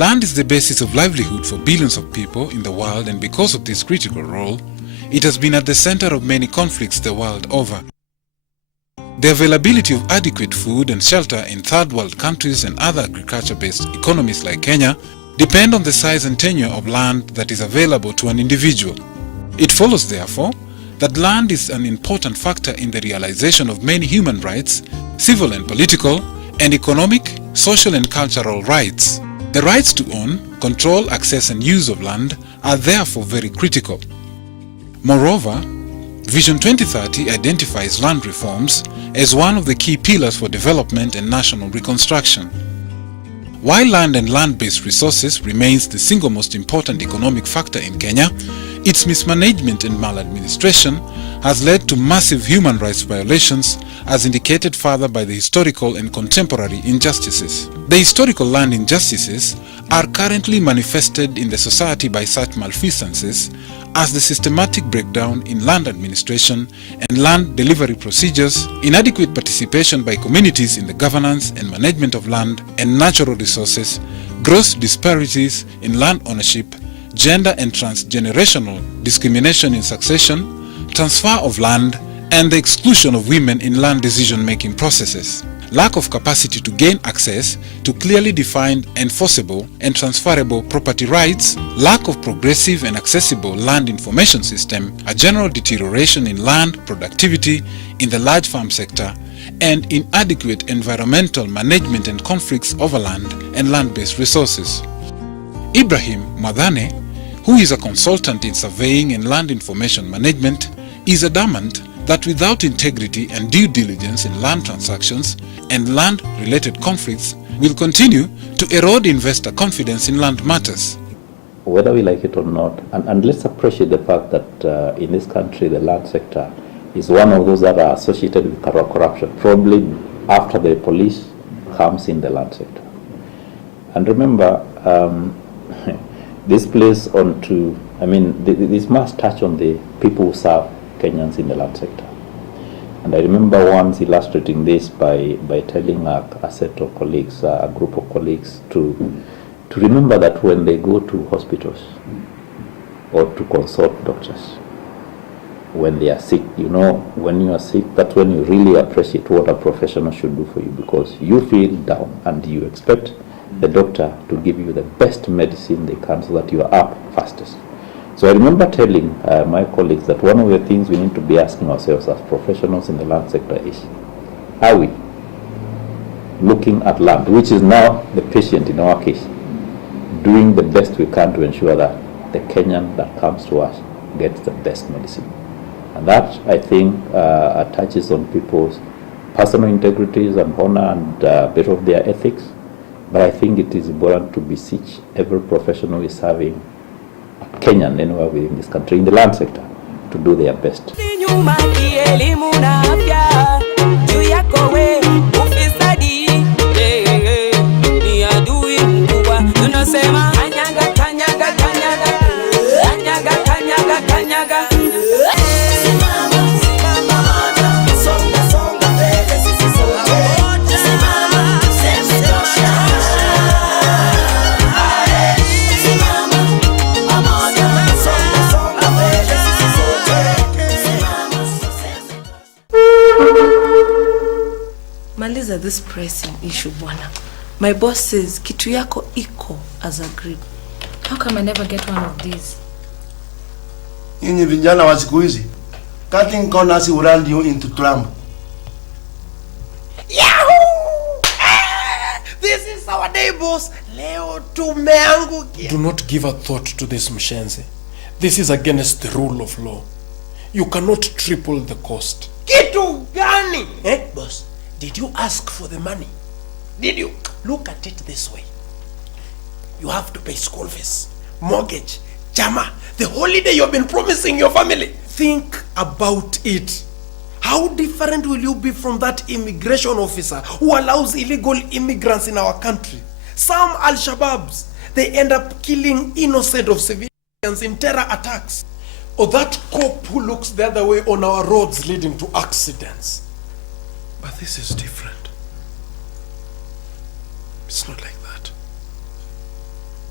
Land is the basis of livelihood for billions of people in the world, and because of this critical role, it has been at the center of many conflicts the world over. The availability of adequate food and shelter in third world countries and other agriculture-based economies like Kenya depend on the size and tenure of land that is available to an individual. It follows, therefore, that land is an important factor in the realization of many human rights, civil and political, and economic, social and cultural rights. The rights to own, control, access and use of land are therefore very critical. Moreover, Vision 2030 identifies land reforms as one of the key pillars for development and national reconstruction. While land and land-based resources remains the single most important economic factor in Kenya, its mismanagement and maladministration has led to massive human rights violations, as indicated further by the historical and contemporary injustices. The historical land injustices are currently manifested in the society by such malfeasances as the systematic breakdown in land administration and land delivery procedures, inadequate participation by communities in the governance and management of land and natural resources, gross disparities in land ownership, gender and transgenerational discrimination in succession, transfer of land, and the exclusion of women in land decision-making processes. Lack of capacity to gain access to clearly defined, enforceable, and transferable property rights, lack of progressive and accessible land information system, a general deterioration in land productivity in the large farm sector, and inadequate environmental management and conflicts over land and land-based resources. Ibrahim Mwathane, who is a consultant in surveying and land information management, is adamant that without integrity and due diligence in land transactions and land-related conflicts will continue to erode investor confidence in land matters. Whether we like it or not, and let's appreciate the fact that in this country the land sector is one of those that are associated with corruption. Probably after the police comes in the land sector. And remember, this plays onto, this must touch on the people who serve Kenyans in the land sector. And I remember once illustrating this by telling a set of colleagues, a group of colleagues, to remember that when they go to hospitals or to consult doctors, when they are sick, when you are sick, that's when you really appreciate what a professional should do for you, because you feel down and you expect the doctor to give you the best medicine they can so that you are up fastest. So I remember telling my colleagues that one of the things we need to be asking ourselves as professionals in the land sector is, are we looking at land, which is now the patient in our case, doing the best we can to ensure that the Kenyan that comes to us gets the best medicine? And that, I think, touches on people's personal integrities and honor and a bit of their ethics. But I think it is important to beseech every professional who is serving Kenyan anywhere within this country in the land sector to do their best. Maliza this pressing issue, bwana. My boss says kitu yako iko as agreed. How come I never get one of these? Nyinyi vijana wa siku hizi, cutting corners will run you into trouble. Yahoo! This is our day, boss. Leo tumeangukia. Do not give a thought to this, Mshenze. This is against the rule of law. You cannot triple the cost. Kitu gani? Boss, did you ask for the money? Did you? Look at it this way. You have to pay school fees, mortgage, chama, the holiday you've been promising your family. Think about it. How different will you be from that immigration officer who allows illegal immigrants in our country? Some Al-Shabaabs, they end up killing innocent of civilians in terror attacks. Or that cop who looks the other way on our roads leading to accidents. But this is different. It's not like that.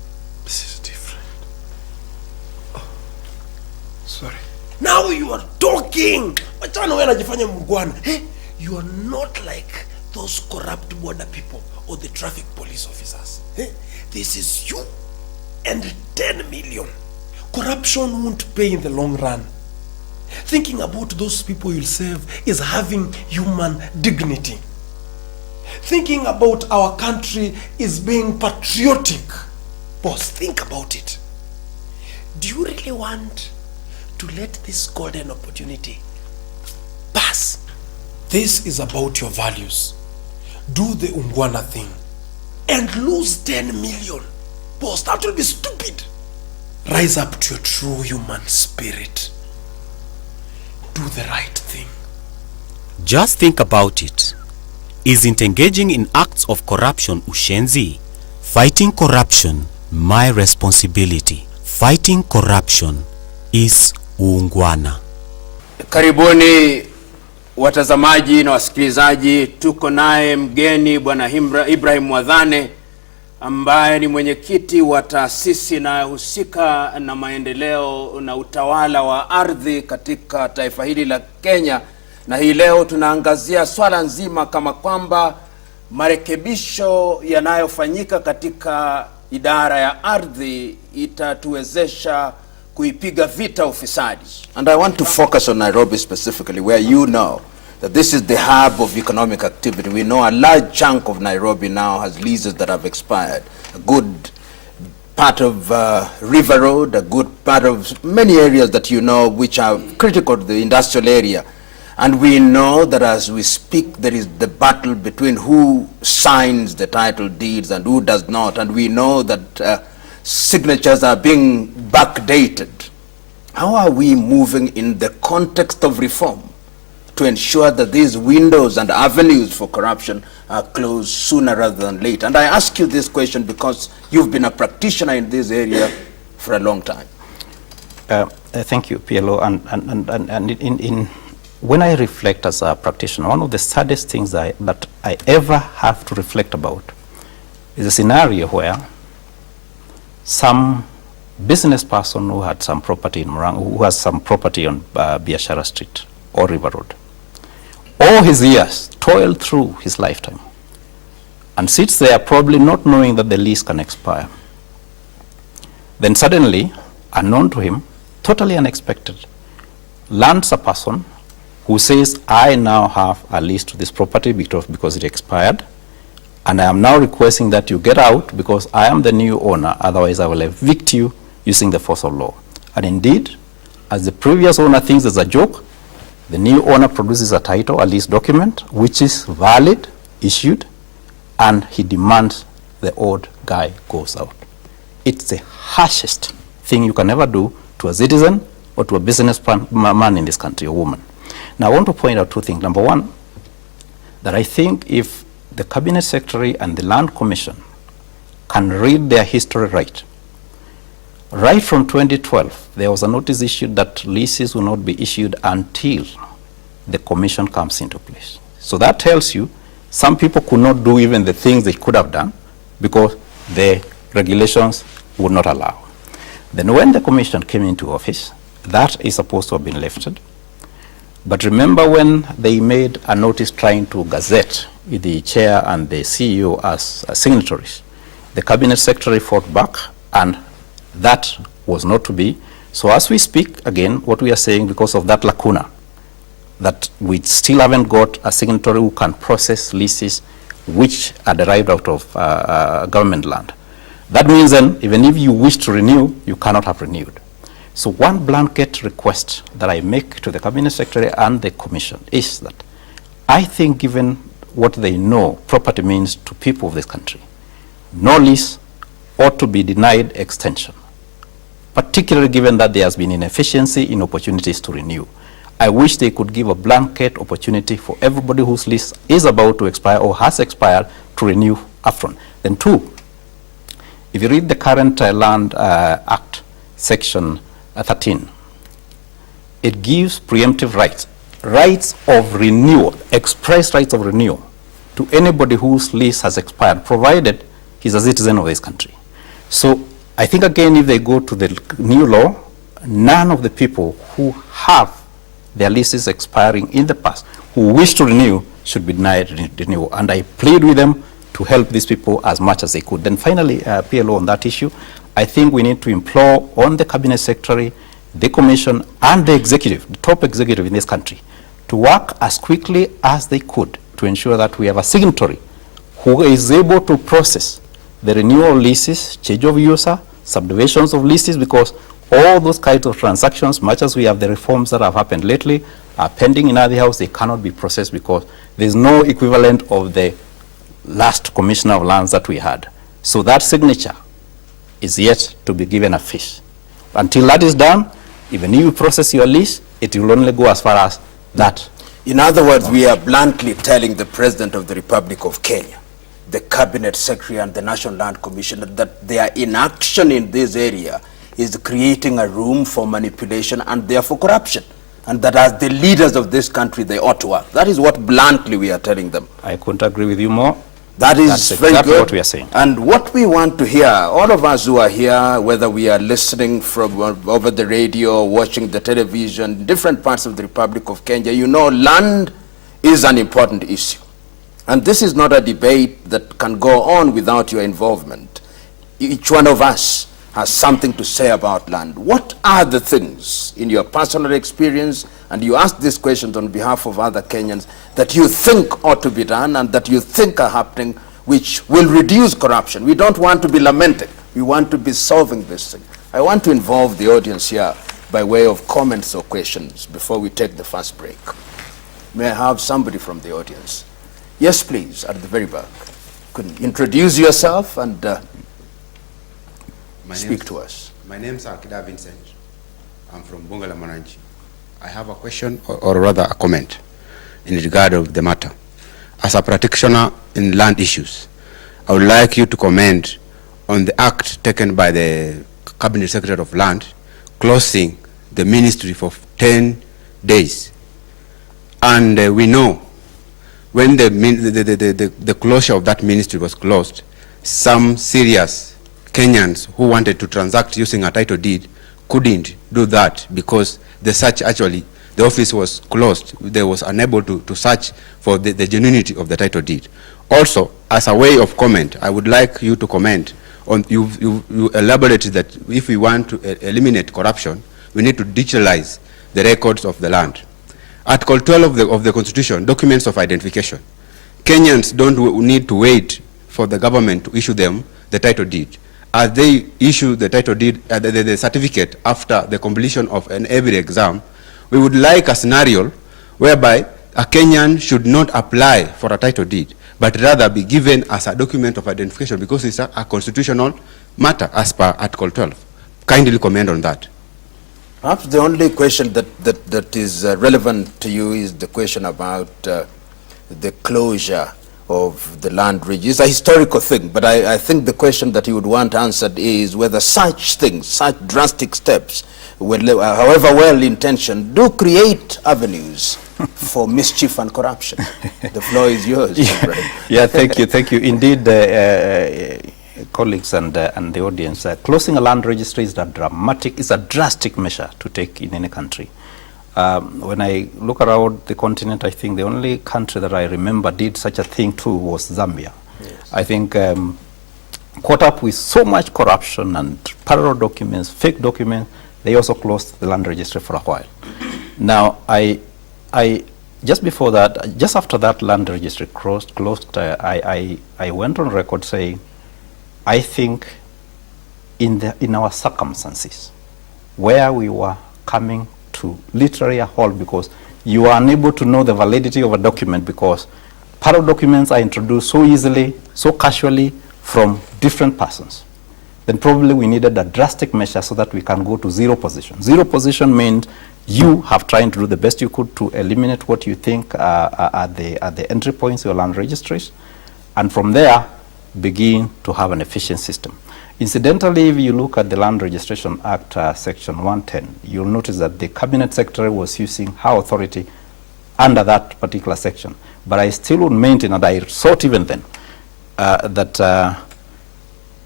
Sorry. Now you are talking. Wachana wewe anajifanya mgwana. You are not like those corrupt border people or the traffic police officers. This is you and 10 million. Corruption won't pay in the long run. Thinking about those people you'll save is having human dignity. Thinking about our country is being patriotic. Boss, think about it. Do you really want to let this golden opportunity pass? This is about your values. Do the Ungwana thing and lose 10 million. Boss, that will be stupid. Rise up to your true human spirit. Do the right thing. Just think about it. Isn't engaging in acts of corruption ushenzi? Fighting corruption, my responsibility. Fighting corruption is uungwana. Karibuni watazamaji na wasikilizaji, tuko naye mgeni bwana Ibrahim Mwathane ambaye ni mwenyekiti wa taasisi inayohusika na maendeleo na utawala wa ardhi katika taifa hili la Kenya, na hii leo tunaangazia swala nzima kama kwamba marekebisho yanayofanyika katika idara ya ardhi itatuwezesha kuipiga vita ufisadi. And I want to focus on Nairobi specifically, where you know that this is the hub of economic activity. We know a large chunk of Nairobi now has leases that have expired. A good part of River Road, a good part of many areas that you know which are critical to the industrial area. And we know that as we speak, there is the battle between who signs the title deeds and who does not. And we know that signatures are being backdated. How are we moving in the context of reform to ensure that these windows and avenues for corruption are closed sooner rather than later? And I ask you this question because you've been a practitioner in this area for a long time. Thank you, PLO. And when I reflect as a practitioner, one of the saddest things that I ever have to reflect about is a scenario where some business person who had some property in Murang'a, who has some property on Biashara Street or River Road, all his years toiled through his lifetime and sits there probably not knowing that the lease can expire. Then suddenly, unknown to him, totally unexpected, lands a person who says, I now have a lease to this property because it expired, and I am now requesting that you get out because I am the new owner, otherwise I will evict you using the force of law. And indeed, as the previous owner thinks it's a joke, the new owner produces a title, a lease document, which is valid, issued, and he demands the old guy goes out. It's the harshest thing you can ever do to a citizen or to a businessman in this country, a woman. Now I want to point out two things. Number one, that I think if the Cabinet Secretary and the Land Commission can read their history right from 2012, there was a notice issued that leases will not be issued until the commission comes into place. So that tells you some people could not do even the things they could have done because the regulations would not allow. Then when the commission came into office, that is supposed to have been lifted. But remember when they made a notice trying to gazette the chair and the CEO as signatories, the Cabinet Secretary fought back, and that was not to be. So as we speak, again, what we are saying, because of that lacuna, that we still haven't got a signatory who can process leases which are derived out of government land. That means then, even if you wish to renew, you cannot have renewed. So one blanket request that I make to the Cabinet Secretary and the Commission is that I think given what they know property means to people of this country, no lease ought to be denied extension, particularly given that there has been inefficiency in opportunities to renew. I wish they could give a blanket opportunity for everybody whose lease is about to expire or has expired to renew upfront. Then two, if you read the current Land Act, Section 13, it gives preemptive rights of renewal, express rights of renewal to anybody whose lease has expired, provided he's a citizen of this country. So I think again, if they go to the new law, none of the people who have their leases expiring in the past, who wish to renew, should be denied renewal. And I plead with them to help these people as much as they could. Then finally, PLO, on that issue, I think we need to implore on the Cabinet Secretary, the Commission, and the executive, the top executive in this country, to work as quickly as they could to ensure that we have a signatory who is able to process the renewal leases, change of user, subdivisions of leases, because all those kinds of transactions, much as we have the reforms that have happened lately, are pending in other house. They cannot be processed because there's no equivalent of the last Commissioner of Lands that we had. So that signature is yet to be given a fish. Until that is done, even if you process your lease, it will only go as far as that. In other words, we are bluntly telling the President of the Republic of Kenya, the Cabinet Secretary and the National Land Commission that their inaction in this area is creating a room for manipulation and therefore corruption, and that as the leaders of this country they ought to work. That is what bluntly we are telling them. I couldn't agree with you more. That is That's very exactly good. what we are saying. And what we want to hear, all of us who are here, whether we are listening from over the radio, watching the television, different parts of the Republic of Kenya, you know, land is an important issue. And this is not a debate that can go on without your involvement. Each one of us has something to say about land. What are the things in your personal experience, and you ask these questions on behalf of other Kenyans, that you think ought to be done and that you think are happening, which will reduce corruption? We don't want to be lamenting. We want to be solving this thing. I want to involve the audience here by way of comments or questions before we take the first break. May I have somebody from the audience? Yes, please, at the very back. Could you introduce yourself and speak to us? My name is Akida Vincent. I'm from Bungala Mwananchi. I have a question, or rather a comment, in regard of the matter. As a practitioner in land issues, I would like you to comment on the act taken by the Cabinet Secretary of Land, closing the ministry for 10 days. And we know when the closure of that ministry was closed, some serious Kenyans who wanted to transact using a title deed couldn't do that because the search actually, the office was closed. They was unable to search for the genuinity of the title deed. Also, as a way of comment, I would like you to comment on, you elaborated that if we want to eliminate corruption, we need to digitalize the records of the land. Article 12 of the Constitution, documents of identification. Kenyans don't need to wait for the government to issue them the title deed. As they issue the title deed, the certificate after the completion of every exam, we would like a scenario whereby a Kenyan should not apply for a title deed, but rather be given as a document of identification because it's a constitutional matter as per Article 12. Kindly comment on that. Perhaps the only question that is relevant to you is the question about the closure of the land register. It's a historical thing, but I think the question that you would want answered is whether such things, such drastic steps, however well-intentioned, do create avenues for mischief and corruption. The floor is yours. Yeah, thank you. Indeed, colleagues and the audience, closing a land registry is a drastic measure to take in any country. When I look around the continent, I think the only country that I remember did such a thing too was Zambia. Yes. I think caught up with so much corruption and parallel documents, fake documents, they also closed the land registry for a while. Now, I just before that, just after that land registry closed, I went on record saying, I think in our circumstances, where we were coming to literally a halt because you are unable to know the validity of a document because parallel documents are introduced so easily, so casually from different persons. Then probably we needed a drastic measure so that we can go to zero position. Zero position means you have tried to do the best you could to eliminate what you think are the entry points of your land registries, and from there begin to have an efficient system. Incidentally, if you look at the Land Registration Act, Section 110, you'll notice that the Cabinet Secretary was using her authority under that particular section. But I still would maintain, and I thought even then, that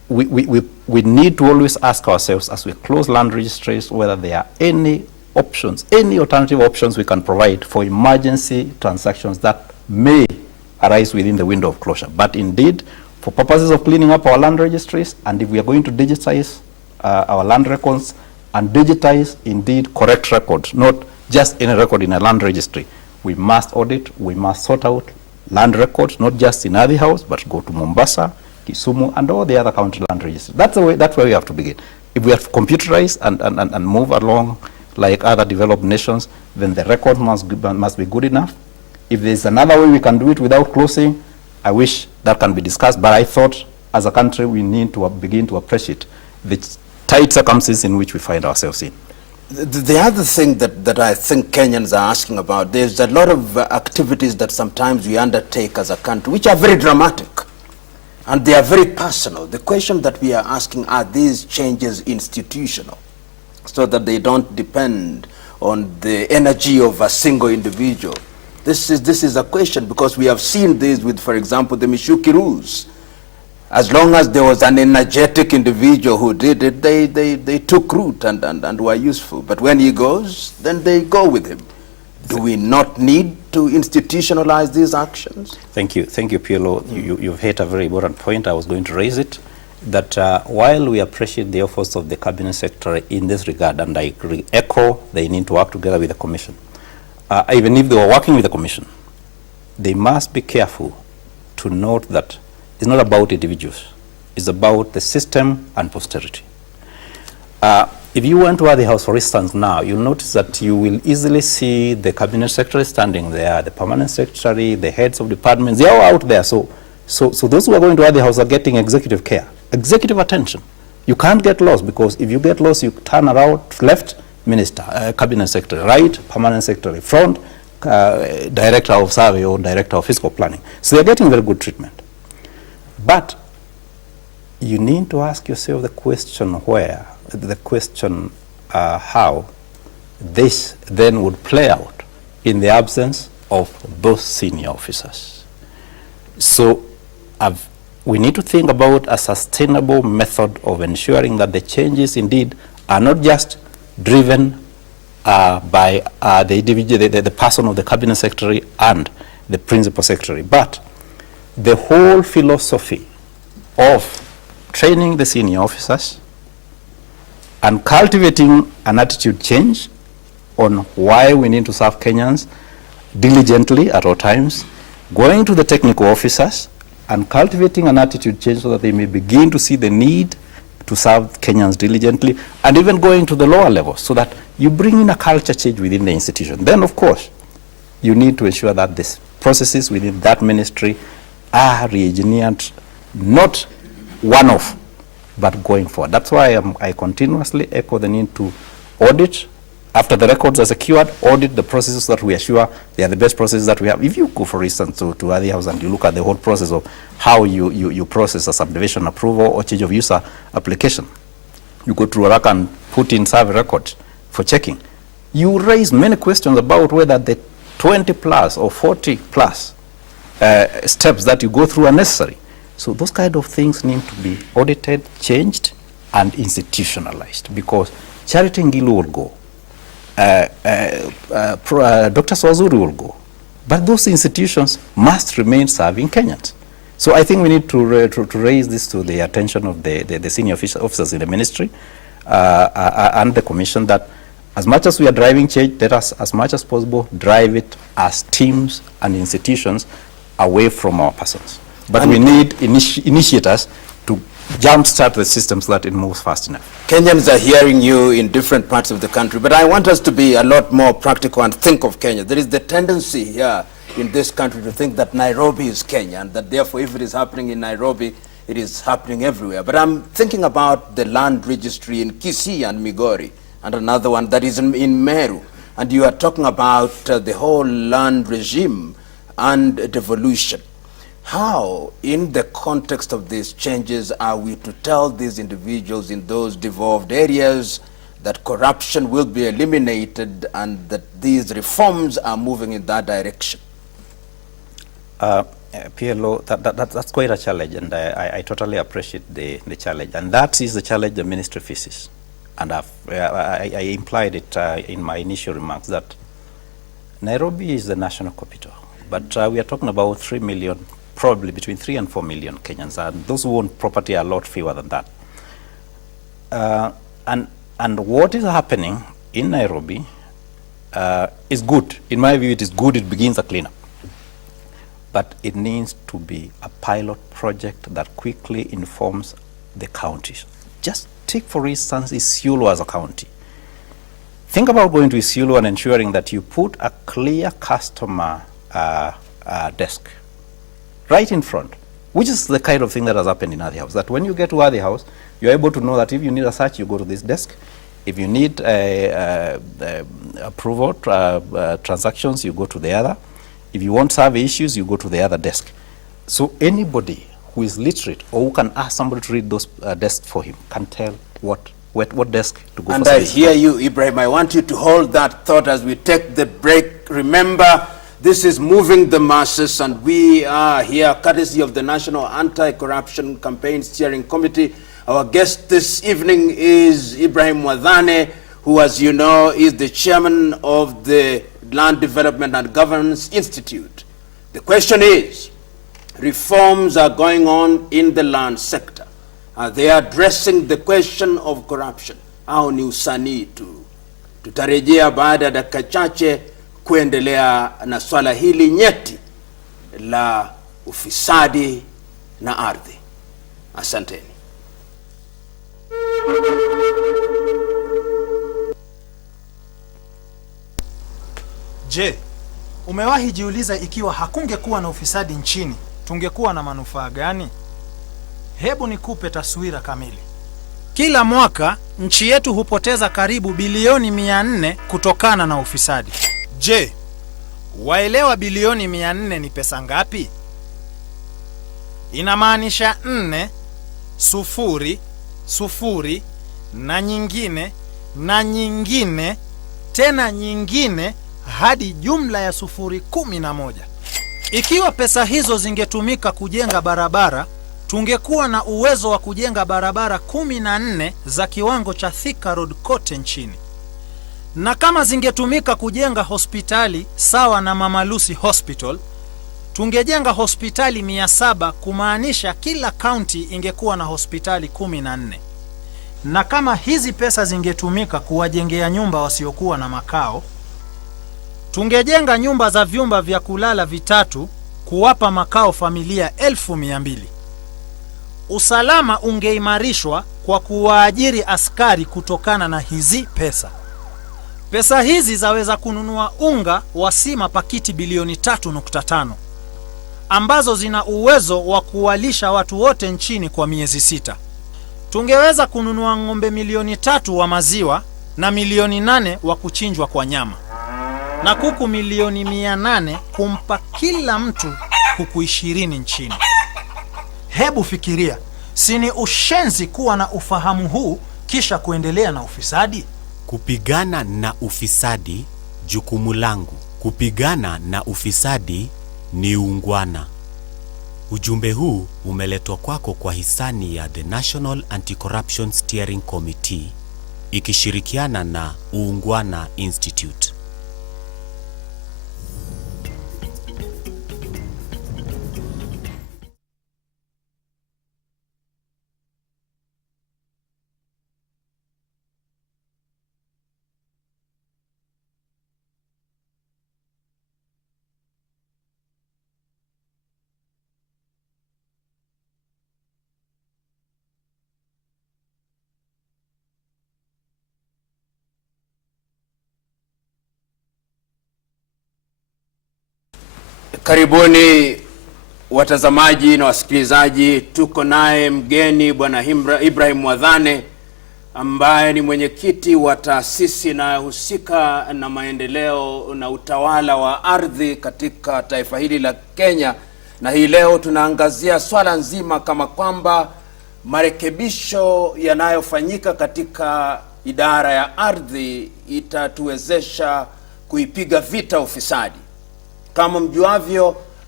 we need to always ask ourselves as we close land registries whether there are any options, any alternative options we can provide for emergency transactions that may arise within the window of closure. But indeed, for purposes of cleaning up our land registries, and if we are going to digitize our land records and digitize indeed correct records, not just any record in a land registry, we must audit, we must sort out land records, not just in Athi House, but go to Mombasa, Kisumu, and all the other county land registries. That's where we have to begin. If we have computerized and move along like other developed nations, then the record must be good enough. If there's another way we can do it without closing, I wish that can be discussed. But I thought, as a country, we need to begin to appreciate the tight circumstances in which we find ourselves in. The other thing that I think Kenyans are asking about, there's a lot of activities that sometimes we undertake as a country, which are very dramatic, and they are very personal. The question that we are asking, are these changes institutional, so that they don't depend on the energy of a single individual? This is a question, because we have seen this with, for example, the Mishuki rules. As long as there was an energetic individual who did it, they took root and were useful. But when he goes, then they go with him. Do we not need to institutionalize these actions? Thank you, PLO. You've hit a very important point. I was going to raise it, that while we appreciate the efforts of the Cabinet Secretary in this regard, and I echo they need to work together with the Commission, even if they were working with the Commission, they must be careful to note that it's not about individuals. It's about the system and posterity. If you went to Athi House, for instance, now, you'll notice that you will easily see the Cabinet Secretary standing there, the Permanent Secretary, the heads of departments, they're all out there. So those who are going to Athi House are getting executive care, executive attention. You can't get lost, because if you get lost, you turn around, left, Minister, Cabinet Secretary, right, Permanent Secretary, front, Director of Survey or Director of Fiscal Planning. So they're getting very good treatment. But you need to ask yourself the question how this then would play out in the absence of those senior officers. So we need to think about a sustainable method of ensuring that the changes indeed are not just driven by the individual, the person of the Cabinet Secretary and the Principal Secretary, but the whole philosophy of training the senior officers and cultivating an attitude change on why we need to serve Kenyans diligently at all times, going to the technical officers and cultivating an attitude change so that they may begin to see the need to serve Kenyans diligently, and even going to the lower levels so that you bring in a culture change within the institution. Then, of course, you need to ensure that the processes within that ministry are re-engineered, not one-off, but going forward. That's why I continuously echo the need to audit, after the records are secured, audit the processes that we are sure they are the best processes that we have. If you go, for instance, to Athi House and you look at the whole process of how you process a subdivision approval or change of user application, you go to Iraq and put in survey records for checking. You raise many questions about whether the 20 plus or 40 plus steps that you go through are necessary. So those kind of things need to be audited, changed, and institutionalized, because Charity Ngilu will go, Dr. Swazuri will go, but those institutions must remain serving Kenyans. So I think we need to raise this to the attention of the senior officers in the ministry and the Commission, that as much as we are driving change, let us, as much as possible, drive it as teams and institutions away from our persons. But and we need initiators to jumpstart the system so that it moves fast enough. Kenyans are hearing you in different parts of the country, but I want us to be a lot more practical and think of Kenya. There is the tendency here in this country to think that Nairobi is Kenya, and that therefore if it is happening in Nairobi, it is happening everywhere. But I'm thinking about the land registry in Kisii and Migori, and another one that is in Meru. And you are talking about the whole land regime and devolution. How, in the context of these changes, are we to tell these individuals in those devolved areas that corruption will be eliminated and that these reforms are moving in that direction? PLO, that's quite a challenge, and I totally appreciate the challenge. And that is the challenge the ministry faces. And I implied it in my initial remarks that Nairobi is the national capital, but we are talking about 3 million, probably between 3 and 4 million Kenyans, and those who own property are a lot fewer than that. And what is happening in Nairobi is good. In my view, it is good. It begins a cleanup. But it needs to be a pilot project that quickly informs the counties. Just take, for instance, Isiolo as a county. Think about going to Isiolo and ensuring that you put a clear customer desk right in front, which is the kind of thing that has happened in Adi House, that when you get to Adi House, you're able to know that if you need a search, you go to this desk. If you need approval transactions, you go to the other. If you want survey issues, you go to the other desk. So anybody who is literate or who can ask somebody to read those desks for him can tell what desk to go for. And I hear you, Ibrahim. I want you to hold that thought as we take the break. Remember, this is Moving the Masses, and we are here courtesy of the National Anti-Corruption Campaign Steering Committee. Our guest this evening is Ibrahim Mwathane, who, as you know, is the chairman of the Land Development and Governance Institute. The question is, reforms are going on in the land sector. Are they addressing the question of corruption? Au ni usanii tu? Tutarejea baada ya dakika chache kuendelea na swala hili nyeti la ufisadi na ardhi. Asanteni. Je, umewahi jiuliza ikiwa hakungekuwa na ufisadi nchini, tungekuwa na manufaa gani? Hebu nikupe taswira kamili. Kila mwaka nchi yetu hupoteza karibu bilioni 400 kutokana na ufisadi. Je, waelewa bilioni 400 ni pesa ngapi? Inamaanisha 4, 0, 0 na nyingine na nyingine tena nyingine hadi jumla ya 11. Ikiwa pesa hizo zingetumika kujenga barabara, tungekuwa na uwezo wa kujenga barabara 14 za kiwango cha Thika Road kote nchini. Na kama zingetumika kujenga hospitali sawa na Mama Lucy Hospital, tungejenga hospitali 700, kumaanisha kila kaunti ingekuwa na hospitali 14. Na kama hizi pesa zingetumika kuwajengea nyumba wasiokuwa na makao, tungejenga nyumba za vyumba vya kulala 3 kuwapa makao familia 1200. Usalama ungeimarishwa kwa kuwaajiri askari kutokana na hizi pesa. Pesa hizi zaweza kununua unga wa sima pakiti bilioni 3.5 ambazo zina uwezo wa kuwalisha watu wote nchini kwa miezi 6. Tungeweza kununua ng'ombe milioni 3 wa maziwa na milioni 8 wa kuchinjwa kwa nyama, na kuku milioni 800 kumpa kila mtu kuku 20 nchini. Hebu fikiria, si ni ushenzi kuwa na ufahamu huu kisha kuendelea na ufisadi? Kupigana na ufisadi, jukumu langu. Kupigana na ufisadi ni ungwana. Ujumbe huu umeletwa kwako kwa hisani ya the National Anti-Corruption Steering Committee ikishirikiana na Uungwana Institute. Karibuni watazamaji na wasikilizaji. Tuko naye mgeni bwana Ibrahim Mwathane, ambaye ni mwenyekiti wa taasisi inayohusika na maendeleo na utawala wa ardhi katika taifa hili la Kenya. Na hii leo tunaangazia swala nzima kama kwamba marekebisho yanayofanyika katika idara ya ardhi itatuwezesha kuipiga vita ufisadi. Kama mjuavyo,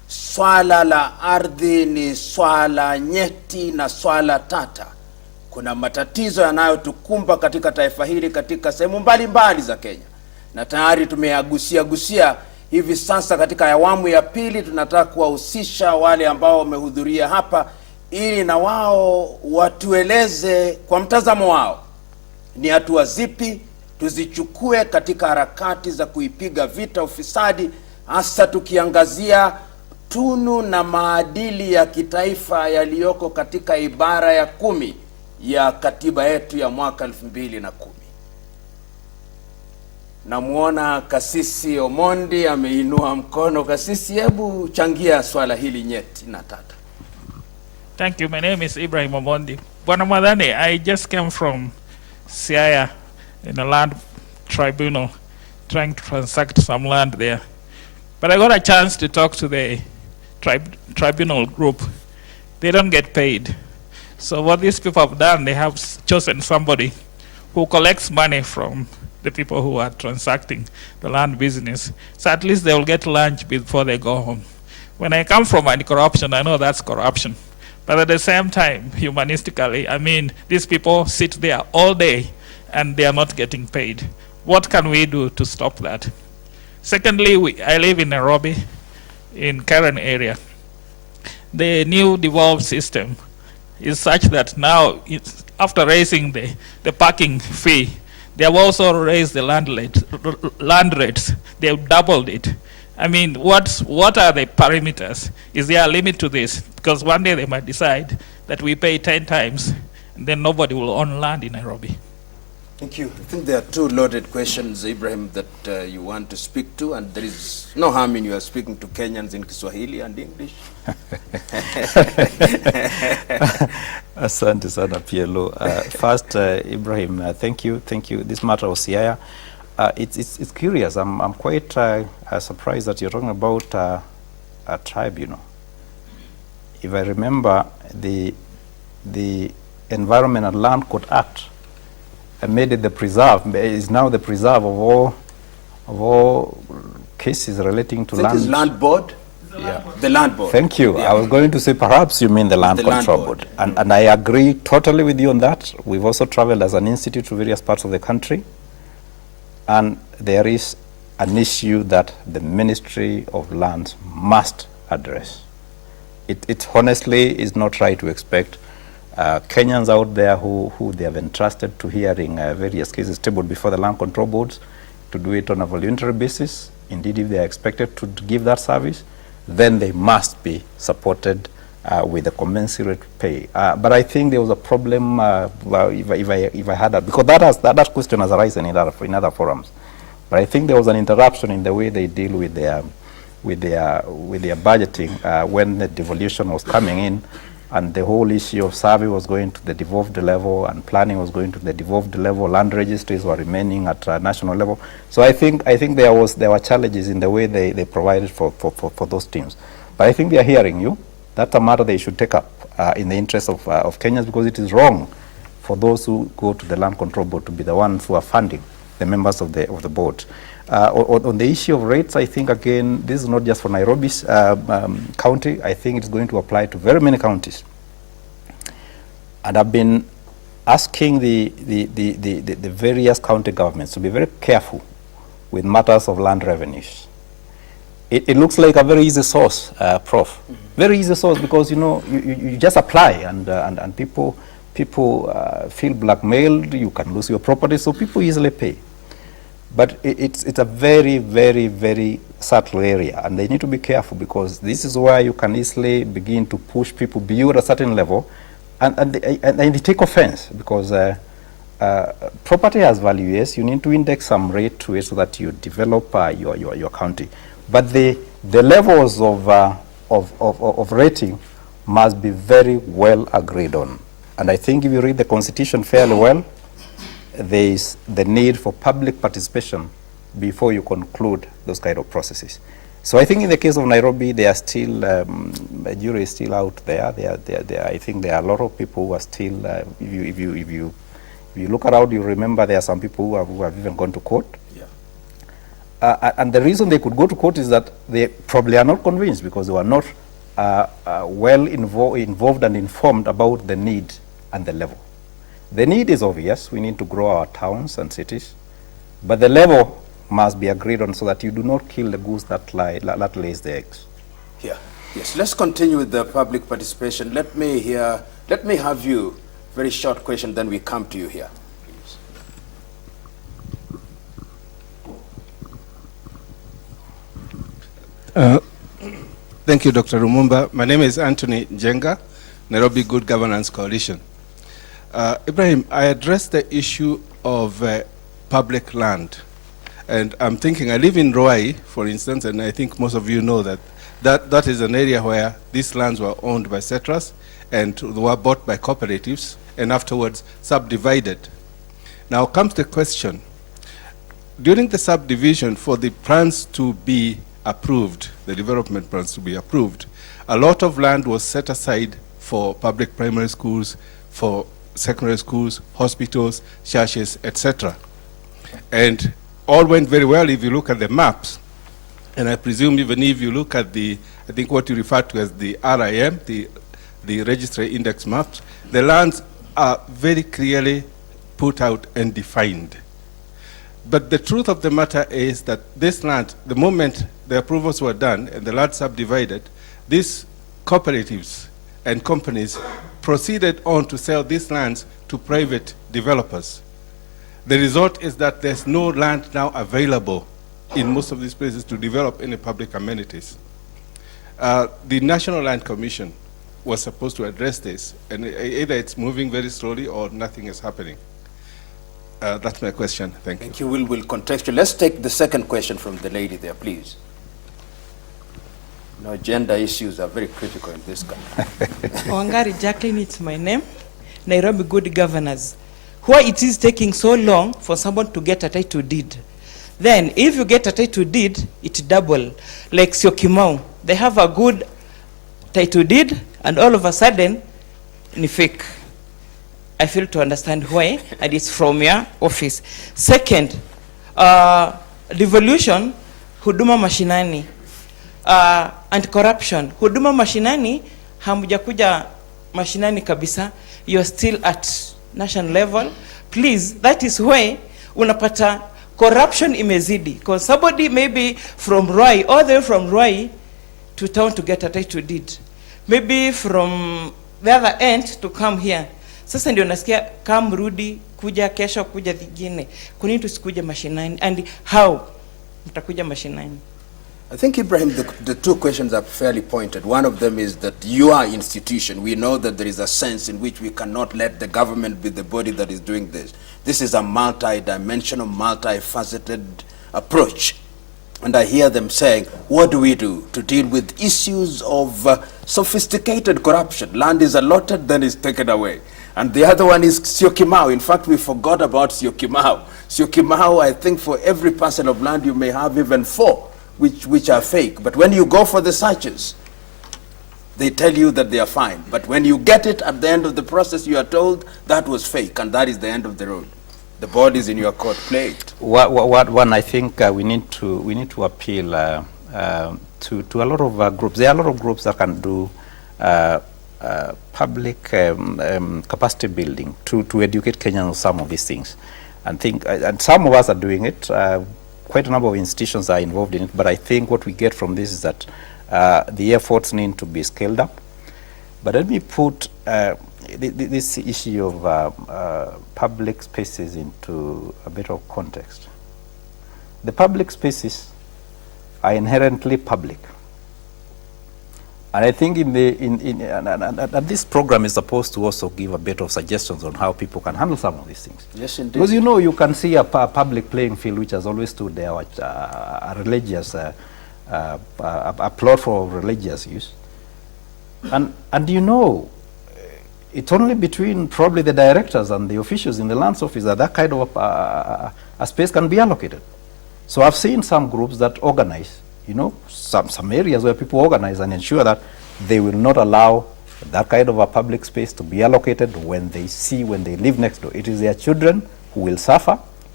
swala la ardhi ni swala nyeti na swala tata. Kuna matatizo yanayotukumba katika taifa hili katika sehemu mbalimbali za Kenya, na tayari tumeyagusia hivi sasa. Katika awamu ya pili tunataka kuwahusisha wale ambao wamehudhuria hapa ili na wao watueleze kwa mtazamo wao ni hatua zipi tuzichukue katika harakati za kuipiga vita ufisadi, hasa tukiangazia tunu na maadili ya kitaifa yaliyoko katika ibara ya 10 ya katiba yetu ya mwaka 2010. Namuona Kasisi Omondi ameinua mkono. Kasisi, hebu changia swala hili nyeti na tata. Thank you. My name is Ibrahim Omondi. Bwana Mwathane, I just came from Siaya in a land tribunal trying to transact some land there. But I got a chance to talk to the tribunal group. They don't get paid. So what these people have done, they have chosen somebody who collects money from the people who are transacting the land business. So at least they will get lunch before they go home. When I come from anti-corruption, I know that's corruption. But at the same time, humanistically, I mean, these people sit there all day and they are not getting paid. What can we do to stop that? Secondly, I live in Nairobi, in Karen area. The new devolved system is such that now, after raising the parking fee, they have also raised the land rates. They have doubled it. I mean, what are the parameters? Is there a limit to this? Because one day they might decide that we pay 10 times, and then nobody will own land in Nairobi. Thank you. I think there are two loaded questions, Ibrahim, that you want to speak to, and there is no harm in you are speaking to Kenyans in Kiswahili and English. Asante sana PLO. First, Ibrahim, thank you. This matter of Siaya, it's curious. I'm quite surprised that you're talking about a tribunal. If I remember, the Environment and Land Court Act made it the preserve, is now the preserve of all cases relating to land. It is Land Board? Yeah. The Land Board. Thank you. Yeah. I was going to say perhaps you mean the Land Control Board. And I agree totally with you on that. We've also traveled as an institute to various parts of the country. And there is an issue that the Ministry of Lands must address. It honestly is not right to expect Kenyans out there who they have entrusted to hearing various cases tabled before the land control boards to do it on a voluntary basis. Indeed, if they are expected to give that service, then they must be supported with a commensurate pay. But I think there was a problem, if I had that, because that question has arisen in other forums. But I think there was an interruption in the way they deal with their budgeting when the devolution was coming in, and the whole issue of survey was going to the devolved level and planning was going to the devolved level. Land registries were remaining at national level. So I think there were challenges in the way they provided for those teams. But I think they are hearing you. That's a matter they should take up in the interest of Kenyans, because it is wrong for those who go to the Land Control Board to be the ones who are funding the members of the board. On the issue of rates, I think, again, this is not just for Nairobi's county. I think it's going to apply to very many counties. And I've been asking the various county governments to be very careful with matters of land revenues. It looks like a very easy source, Prof. Very easy source, because you just apply and people feel blackmailed. You can lose your property, so people easily pay. But it's a very, very, very subtle area, and they need to be careful, because this is where you can easily begin to push people beyond a certain level, and they take offense, because property has value. Yes, you need to index some rate to it so that you develop your county. But the levels of rating must be very well agreed on. And I think if you read the Constitution fairly well, there is the need for public participation before you conclude those kind of processes. So I think in the case of Nairobi, they are still, the jury is still out there. I think there are a lot of people who are still, if you look around, you remember there are some people who have even gone to court. Yeah. And the reason they could go to court is that they probably are not convinced because they were not well involved and informed about the need and the level. The need is obvious. We need to grow our towns and cities. But the level must be agreed on so that you do not kill the goose that lays the eggs. Here. Yes, let's continue with the public participation. Let me have you, very short question, then we come to you here. Thank you, Dr. Lumumba. My name is Anthony Jenga, Nairobi Good Governance Coalition. Ibrahim, I addressed the issue of public land. And I'm thinking, I live in Ruai, for instance, and I think most of you know that is an area where these lands were owned by settlers and were bought by cooperatives and afterwards subdivided. Now comes the question, during the subdivision for the plans to be approved, the development plans to be approved, a lot of land was set aside for public primary schools, for secondary schools, hospitals, churches, etc. And all went very well if you look at the maps. And I presume even if you look at I think what you refer to as the RIM, the registry index maps, the lands are very clearly put out and defined. But the truth of the matter is that this land, the moment the approvals were done and the land subdivided, these cooperatives and companies proceeded on to sell these lands to private developers. The result is that there's no land now available in most of these places to develop any public amenities. The National Land Commission was supposed to address this, and either it's moving very slowly or nothing is happening. That's my question. Thank you. Thank you. We'll contextualize. Let's take the second question from the lady there, please. No, gender issues are very critical in this country. Wangari Jacqueline, it's my name. Nairobi Good Governors. Why it is taking so long for someone to get a title deed? Then, if you get a title deed, it double. Like Syokimau, they have a good title deed, and all of a sudden, it's fake. I fail to understand why, and it's from your office. Second, devolution, huduma mashinani, and corruption. Huduma mashinani, hamjakuja mashinani kabisa, you're still at national level. Please, that is why unapata corruption imezidi. Because somebody maybe from Ruai, all the way from Ruai to town to get a title deed. Maybe from the other end to come here. Sasa ndio nasikia come rudi kuja kesho kuja vingine. Kwa nini tusikuje mashinani? And how mtakuja mashinani? I think, Ibrahim, the two questions are fairly pointed. One of them is that your institution, we know that there is a sense in which we cannot let the government be the body that is doing this. This is a multi-dimensional, multifaceted approach. And I hear them saying, what do we do to deal with issues of sophisticated corruption? Land is allotted, then is taken away. And the other one is Syokimau. In fact, we forgot about Syokimau. Syokimau, I think for every parcel of land, you may have even 4. Which are fake. But when you go for the searches, they tell you that they are fine. But when you get it at the end of the process, you are told that was fake, and that is the end of the road. The ball is in your court. Play it. One, I think we need to appeal to a lot of groups. There are a lot of groups that can do public capacity building to educate Kenyans on some of these things, and some of us are doing it. Quite a number of institutions are involved in it, but I think what we get from this is that the efforts need to be scaled up. But let me put this issue of public spaces into a bit of context. The public spaces are inherently public. And I think this program is supposed to also give a bit of suggestions on how people can handle some of these things. Yes, indeed. Because you can see a public playing field which has always stood there, a religious, a plot for religious use. And it's only between probably the directors and the officials in the lands office that kind of a space can be allocated. So I've seen some groups that organize, some areas where people organize and ensure that they will not allow that kind of a public space to be allocated when they live next door. It is their children who will suffer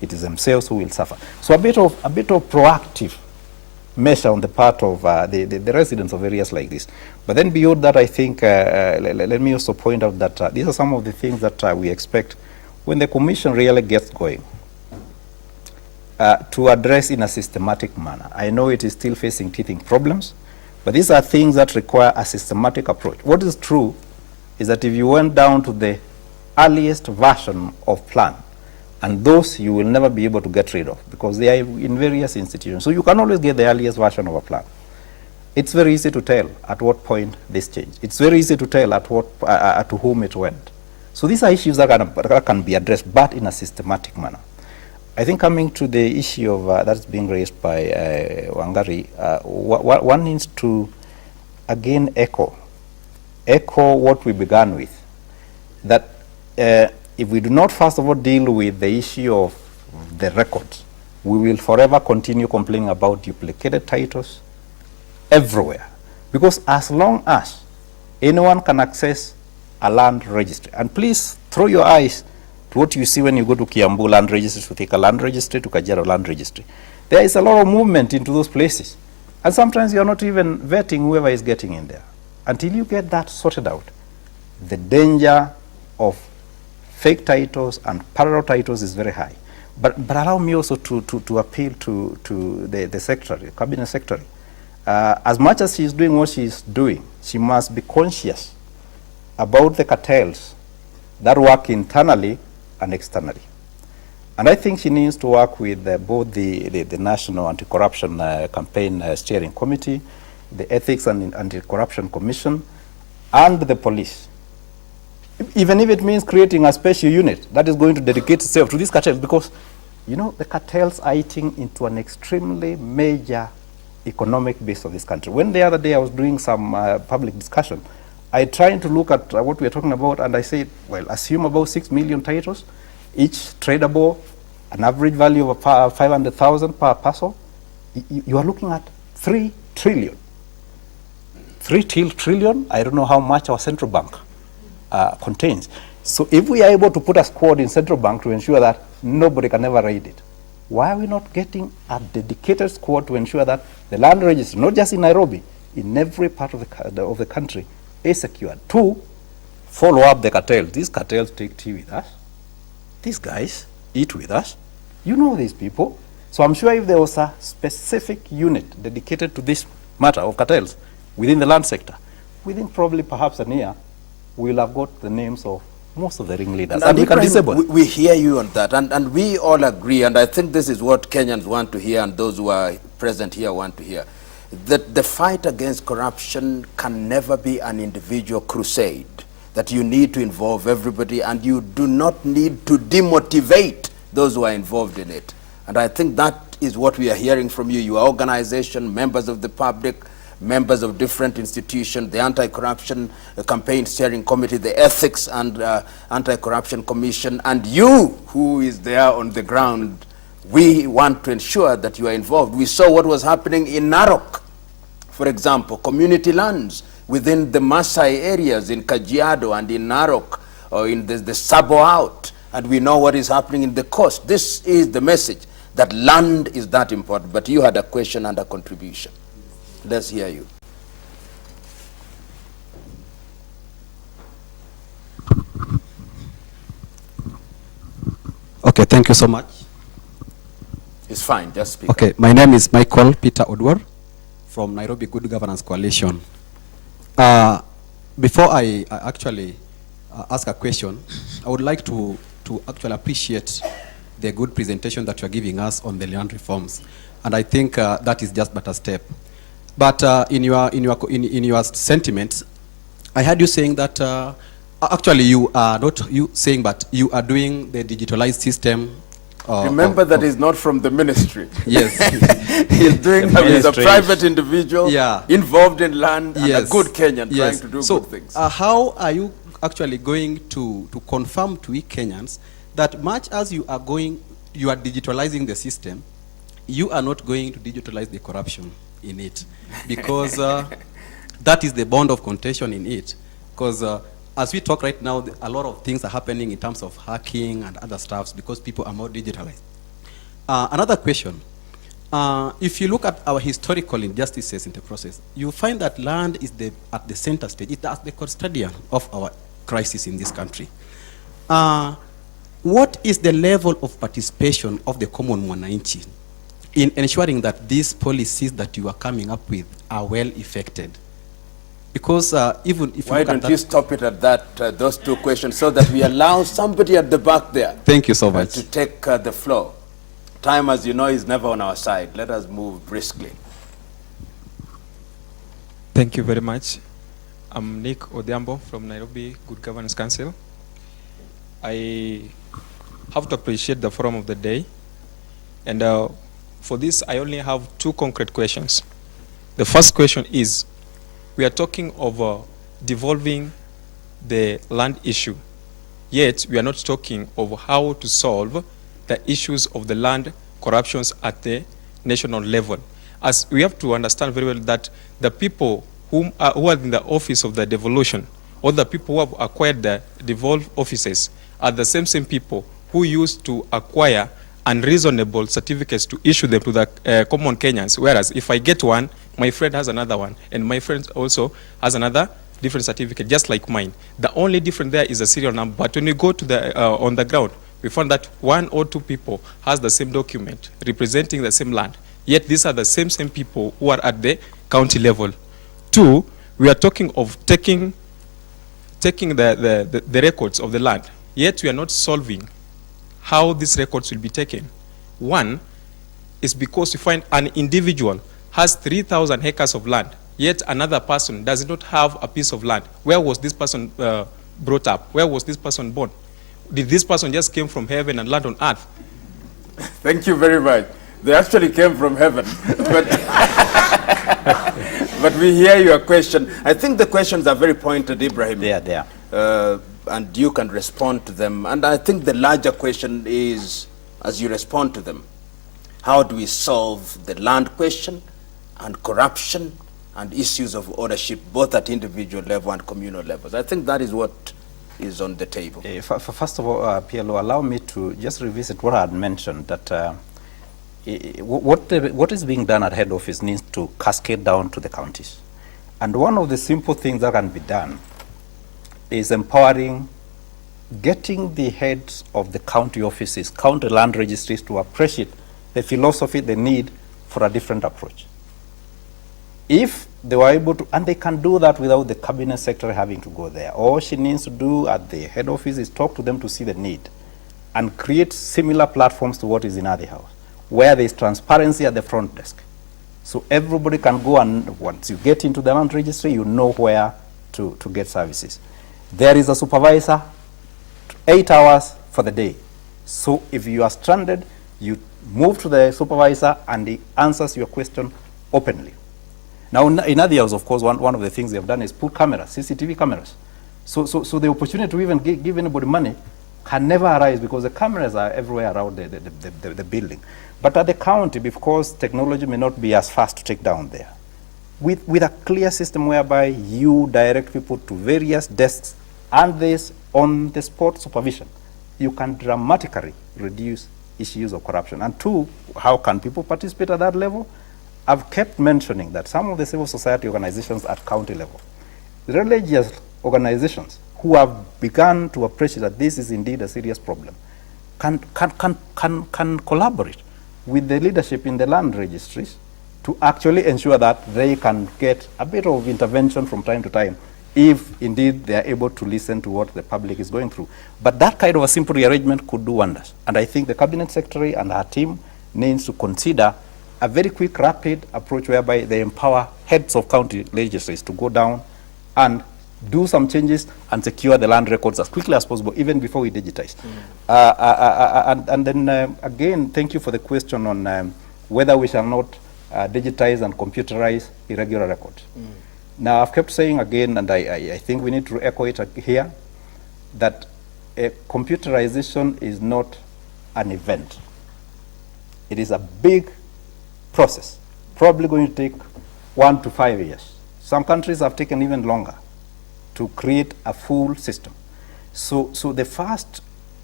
it is themselves who will suffer. So a bit of proactive measure on the part of the residents of areas like this. But then beyond that, I think, let me also point out that these are some of the things that we expect when the commission really gets going to address in a systematic manner. I know it is still facing teething problems, but these are things that require a systematic approach. What is true is that if you went down to the earliest version of plan, and those you will never be able to get rid of because they are in various institutions. So you can always get the earliest version of a plan. It's very easy to tell at what point this changed. It's very easy to tell at what, to whom it went. So these are issues that can be addressed, but in a systematic manner. I think coming to the issue of that's being raised by Wangari, one needs to again echo what we began with, that if we do not first of all deal with the issue of the records, we will forever continue complaining about duplicated titles everywhere. Because as long as anyone can access a land registry, and please throw your eyes to what you see when you go to Kiambu land registry, to Thika land registry, to Kajiado land registry. There is a lot of movement into those places. And sometimes you're not even vetting whoever is getting in there. Until you get that sorted out, the danger of fake titles and parallel titles is very high. But allow me also to appeal to the secretary, cabinet secretary. As much as she's doing what she's doing, she must be conscious about the cartels that work internally and externally. And I think she needs to work with both the National Anti-Corruption Campaign Steering Committee, the Ethics and Anti-Corruption Commission, and the police. Even if it means creating a special unit that is going to dedicate itself to these cartels, because, you know, the cartels are eating into an extremely major economic base of this country. When the other day I was doing some public discussion, I tried to look at what we are talking about, and I said, well, assume about 6 million titles, each tradable, an average value of 500,000 per parcel. You are looking at 3 trillion. 3 trillion, I don't know how much our central bank contains. So if we are able to put a squad in central bank to ensure that nobody can ever raid it, why are we not getting a dedicated squad to ensure that the land registry, not just in Nairobi, in every part of the country, is secured? 2, follow up the cartels. These cartels take tea with us. These guys eat with us. You know these people. So I'm sure if there was a specific unit dedicated to this matter of cartels within the land sector, within probably perhaps a year, we'll have got the names of most of the ringleaders. And we can disable. We hear you on that, and we all agree, and I think this is what Kenyans want to hear, and those who are present here want to hear, that the fight against corruption can never be an individual crusade, that you need to involve everybody, and you do not need to demotivate those who are involved in it. And I think that is what we are hearing from you, your organization, members of the public, members of different institutions, the Anti-Corruption Campaign Steering Committee, the Ethics and Anti-Corruption Commission, and you who is there on the ground. We want to ensure that you are involved. We saw what was happening in Narok, for example, community lands within the Maasai areas in Kajiado and in Narok, or in the Sabo out, and we know what is happening in the coast. This is the message, that land is that important. But you had a question and a contribution. Let's hear you. Okay, thank you so much. It's fine, just speak. Okay, my name is Michael Peter Odwar from Nairobi Good Governance Coalition. Before I actually ask a question, I would like to actually appreciate the good presentation that you are giving us on the land reforms. And I think that is just but a step. But in your sentiments, I heard you saying that actually you are not you saying, but you are doing the digitalized system. Remember that he's not from the ministry. Yes, he's doing. He's a private individual, involved in land, and a good Kenyan trying to do good things. How are you actually going to confirm to we Kenyans that much as you are digitalizing the system, you are not going to digitalize the corruption in it? Because that is the bond of contention in it. Because as we talk right now, a lot of things are happening in terms of hacking and other stuffs because people are more digitalized. Another question. If you look at our historical injustices in the process, you find that land is at the center stage. It's the custodian of our crisis in this country. What is the level of participation of the common mwananchi in ensuring that these policies that you are coming up with are well effected? Because even if why you look don't at you stop it at that, those two questions, so that we allow somebody at the back there Thank you so much. to take the floor. Time, as you know, is never on our side. Let us move briskly. Thank you very much. I'm Nick Odhiambo from Nairobi Good Governance Council. I have to appreciate the forum of the day. And for this, I only have two concrete questions. The first question is, we are talking of devolving the land issue, yet we are not talking of how to solve the issues of the land corruptions at the national level. As we have to understand very well that the people who are in the office of the devolution, or the people who have acquired the devolved offices, are the same people who used to acquire unreasonable certificates to issue them to the common Kenyans. Whereas if I get one, my friend has another one, and my friend also has another different certificate, just like mine. The only difference there is a serial number. But when you go to the on the ground, we found that one or two people has the same document representing the same land. Yet these are the same people who are at the county level. Two, we are talking of taking the records of the land. Yet we are not solving how these records will be taken. One is because we find an individual has 3,000 acres of land, yet another person does not have a piece of land. Where was this person brought up? Where was this person born? Did this person just came from heaven and land on earth? Thank you very much. They actually came from heaven. But we hear your question. I think the questions are very pointed, Ibrahim. They are. And you can respond to them. And I think the larger question is, as you respond to them, how do we solve the land question and corruption and issues of ownership, both at individual level and communal levels? I think that is what is on the table. First of all, PLO, allow me to just revisit what I had mentioned, that what is being done at head office needs to cascade down to the counties. And one of the simple things that can be done is empowering, getting the heads of the county offices, county land registries, to appreciate the philosophy, the need for a different approach. If they were able to, and they can do that without the cabinet secretary having to go there. All she needs to do at the head office is talk to them to see the need and create similar platforms to what is in Adi House, where there is transparency at the front desk. So everybody can go, and once you get into the land registry, you know where to get services. There is a supervisor, 8 hours for the day. So if you are stranded, you move to the supervisor and he answers your question openly. Now, in other years, of course, one of the things they have done is put cameras, CCTV cameras. So the opportunity to even give anybody money can never arise because the cameras are everywhere around the building. But at the county, because technology may not be as fast to take down there, with a clear system whereby you direct people to various desks and this on-the-spot supervision, you can dramatically reduce issues of corruption. And two, how can people participate at that level? I've kept mentioning that some of the civil society organizations at county level, religious organizations who have begun to appreciate that this is indeed a serious problem, can collaborate with the leadership in the land registries to actually ensure that they can get a bit of intervention from time to time if indeed they are able to listen to what the public is going through. But that kind of a simple rearrangement could do wonders. And I think the cabinet secretary and her team needs to consider a very quick, rapid approach whereby they empower heads of county legislatures to go down and do some changes and secure the land records as quickly as possible, even before we digitize. And then again, thank you for the question on whether we shall not digitize and computerize irregular records. Now, I've kept saying again, and I think we need to echo it here, that computerization is not an event. It is a big process, probably going to take 1 to 5 years. Some countries have taken even longer to create a full system. So the first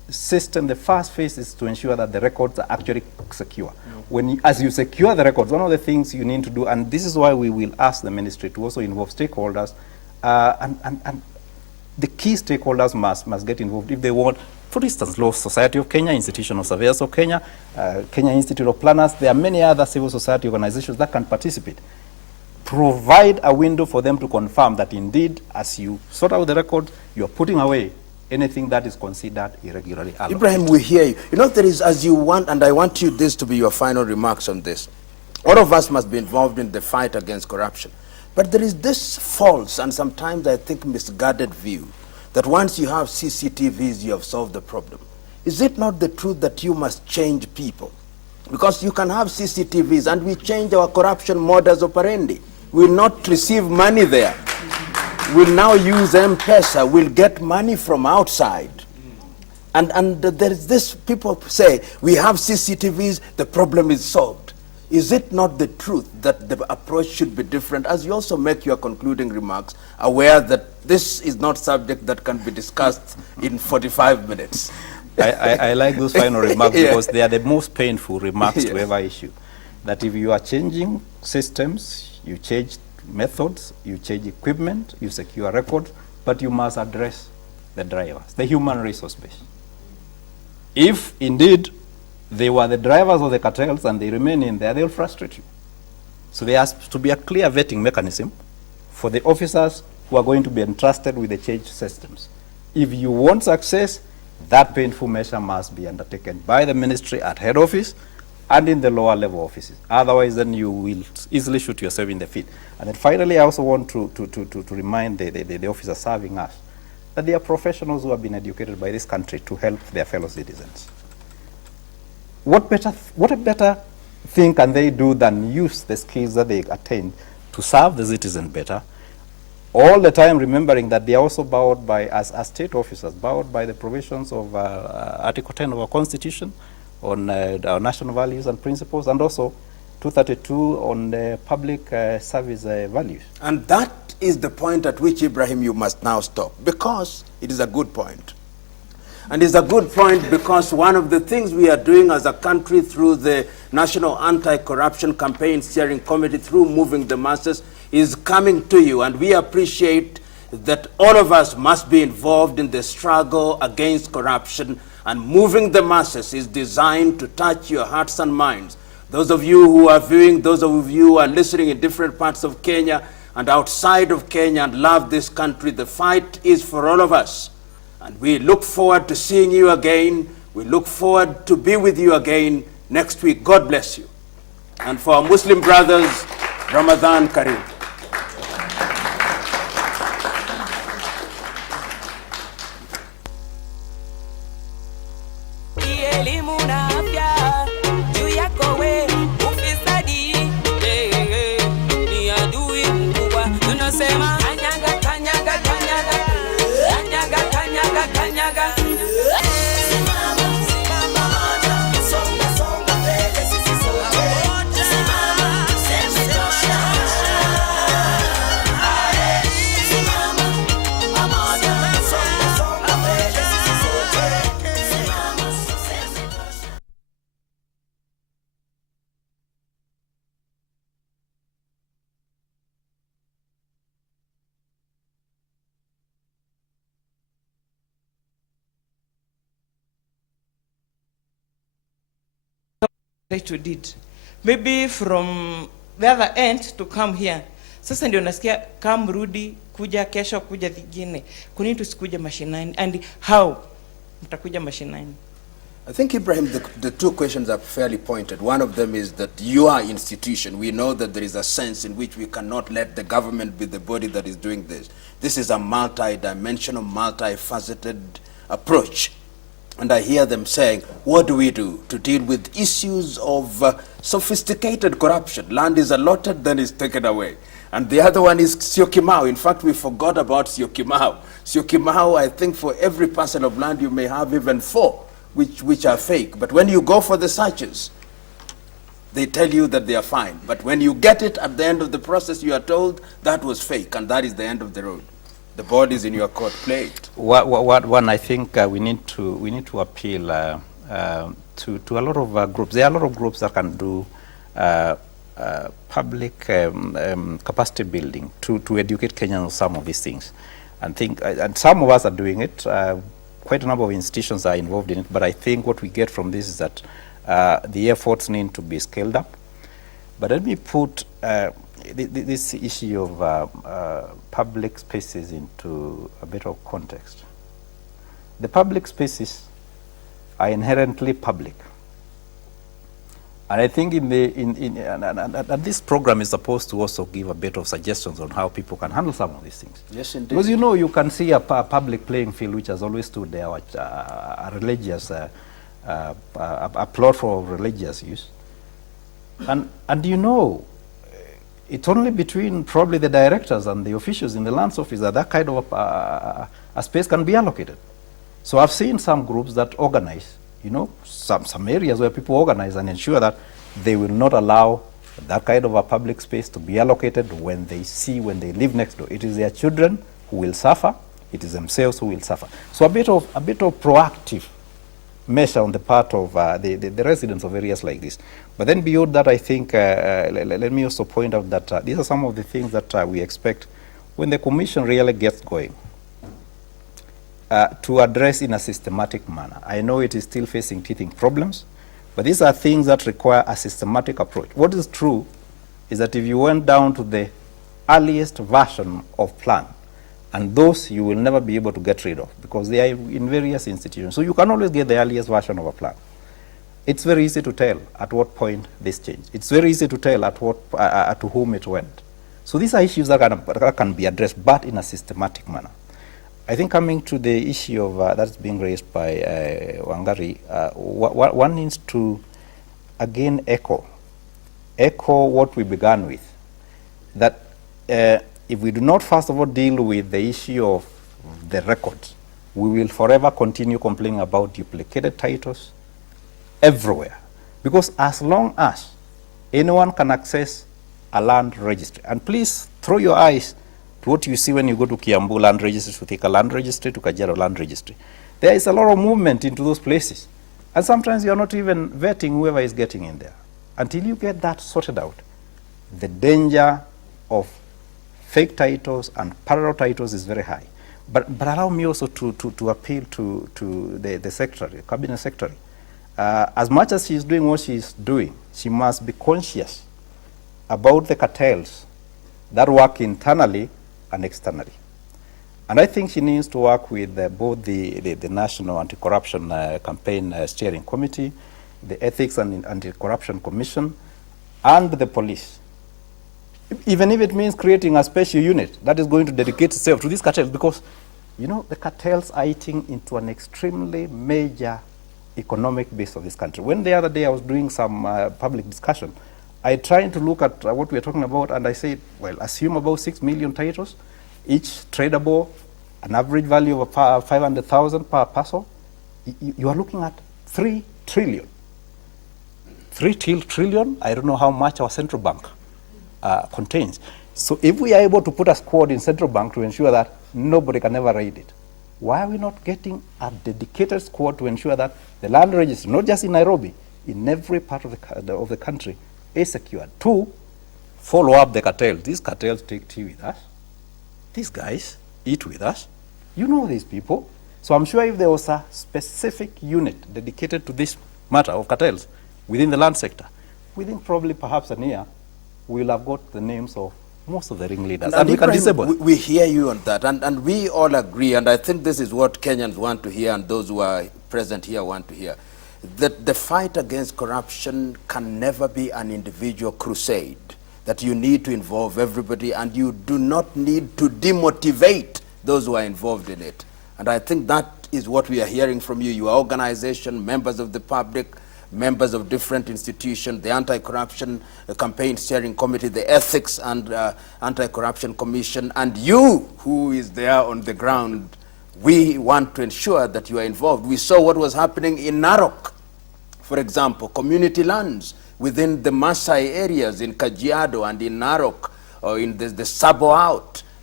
system, the first phase is to ensure that the records are actually secure. As you secure the records, one of the things you need to do, and this is why we will ask the ministry to also involve stakeholders, and the key stakeholders must get involved if they want. For instance, Law Society of Kenya, Institution of Surveyors of Kenya, Kenya Institute of Planners, there are many other civil society organizations that can participate. Provide a window for them to confirm that indeed, as you sort out the record, you are putting away anything that is considered irregularly allocated. Ibrahim, we hear you. You know, there is, as you want, and I want you this to be your final remarks on this. All of us must be involved in the fight against corruption. But there is this false and sometimes I think misguided view that once you have CCTVs, you have solved the problem. Is it not the truth that you must change people? Because you can have CCTVs and we change our corruption modus operandi. We'll not receive money there. We'll now use M-Pesa. We'll get money from outside. And there is this, people say, we have CCTVs, the problem is solved. Is it not the truth that the approach should be different? As you also make your concluding remarks, aware that this is not subject that can be discussed in 45 minutes. I like those final remarks because they are the most painful remarks to ever issue. That if you are changing systems, you change methods, you change equipment, you secure records, but you must address the drivers, the human resource base. If indeed they were the drivers of the cartels and they remain in there, they'll frustrate you. So there has to be a clear vetting mechanism for the officers who are going to be entrusted with the change systems. If you want success, that painful measure must be undertaken by the ministry at head office and in the lower level offices. Otherwise, then you will easily shoot yourself in the feet. And then finally, I also want to remind the officers serving us that they are professionals who have been educated by this country to help their fellow citizens. What a better thing can they do than use the skills that they attained to serve the citizen better, all the time remembering that they are also bound by, as state officers, bound by the provisions of Article 10 of our Constitution on our national values and principles, and also 232 on public service values. And that is the point at which, Ibrahim, you must now stop, because it is a good point. And it's a good point because one of the things we are doing as a country through the National Anti-Corruption Campaign Steering Committee, through moving the masses, is coming to you. And we appreciate that all of us must be involved in the struggle against corruption. And moving the masses is designed to touch your hearts and minds. Those of you who are viewing, those of you who are listening in different parts of Kenya and outside of Kenya and love this country, the fight is for all of us. And we look forward to seeing you again. We look forward to be with you again next week. God bless you. And for our Muslim brothers, Ramadan Kareem. To did. Maybe from the other end to come here. Sasa ndio nasikia come rudi kuja kesho kuja vingine. Kwa nini tusikuje mashinani? And how mtakuja mashinani? I think, Ibrahim, the two questions are fairly pointed. One of them is that you are institution. We know that there is a sense in which we cannot let the government be the body that is doing this. This is a multi-dimensional, multifaceted approach. And I hear them saying, what do we do to deal with issues of sophisticated corruption? Land is allotted, then is taken away. And the other one is Syokimau. In fact, we forgot about Syokimau. Syokimau, I think for every parcel of land, you may have even 4, which are fake. But when you go for the searches, they tell you that they are fine. But when you get it at the end of the process, you are told that was fake, and that is the end of the road. the bodies in your court played? One, I think we need to appeal to a lot of groups. There are a lot of groups that can do public capacity building to educate Kenyans on some of these things, and some of us are doing it. Quite a number of institutions are involved in it, but I think what we get from this is that the efforts need to be scaled up. But let me put this issue of public spaces into a bit of context. The public spaces are inherently public. And I think and this program is supposed to also give a bit of suggestions on how people can handle some of these things. Yes, indeed. Because you can see a public playing field which has always stood there, a religious, a plot for religious use. And it's only between probably the directors and the officials in the lands office that kind of a space can be allocated. So I've seen some groups that organize, some areas where people organize and ensure that they will not allow that kind of a public space to be allocated when they live next door. It is their children who will suffer. It is themselves who will suffer. So a bit of proactive measure on the part of the residents of areas like this. But then beyond that, I think, let me also point out that these are some of the things that we expect when the Commission really gets going to address in a systematic manner. I know it is still facing teething problems, but these are things that require a systematic approach. What is true is that if you went down to the earliest version of plan, and those you will never be able to get rid of because they are in various institutions. So you can always get the earliest version of a plan. It's very easy to tell at what point this changed. It's very easy to tell to whom it went. So these are issues that can be addressed, but in a systematic manner. I think coming to the issue of that's being raised by Wangari, one needs to again echo what we began with, that if we do not first of all deal with the issue of the records, we will forever continue complaining about duplicated titles everywhere. Because as long as anyone can access a land registry, and please throw your eyes to what you see when you go to Kiambu land registry, to Thika land registry, to Kajiado land registry. There is a lot of movement into those places. And sometimes you are not even vetting whoever is getting in there. Until you get that sorted out, the danger of fake titles and parallel titles is very high. But allow me also to appeal to the secretary, cabinet secretary. As much as she is doing what she is doing, she must be conscious about the cartels that work internally and externally. And I think she needs to work with both the National Anti-Corruption Campaign Steering Committee, the Ethics and Anti-Corruption Commission, and the police. Even if it means creating a special unit that is going to dedicate itself to these cartels, because the cartels are eating into an extremely major economic base of this country. When the other day I was doing some public discussion, I tried to look at what we are talking about, and I said, well, assume about 6 million titles, each tradable, an average value of 500,000 per parcel. You are looking at 3 trillion. 3 trillion, I don't know how much our central bank contains. So if we are able to put a squad in central bank to ensure that nobody can ever raid it, why are we not getting a dedicated squad to ensure that the land register, not just in Nairobi, in every part of the country, is secured? 2, follow up the cartels. These cartels take tea with us. These guys eat with us. You know these people. So I'm sure if there was a specific unit dedicated to this matter of cartels within the land sector, within probably perhaps a year, we'll have got the names of most of the ringleaders, and we can disable. We hear you on that, and we all agree, and I think this is what Kenyans want to hear, and those who are present here want to hear, that the fight against corruption can never be an individual crusade, that you need to involve everybody, and you do not need to demotivate those who are involved in it. And I think that is what we are hearing from you, your organization, members of the public, members of different institutions, the Anti-Corruption Campaign Steering Committee, the Ethics and Anti-Corruption Commission, and you who is there on the ground. We want to ensure that you are involved. We saw what was happening in Narok, for example, community lands within the Maasai areas in Kajiado and in Narok, or in the Sabo Out,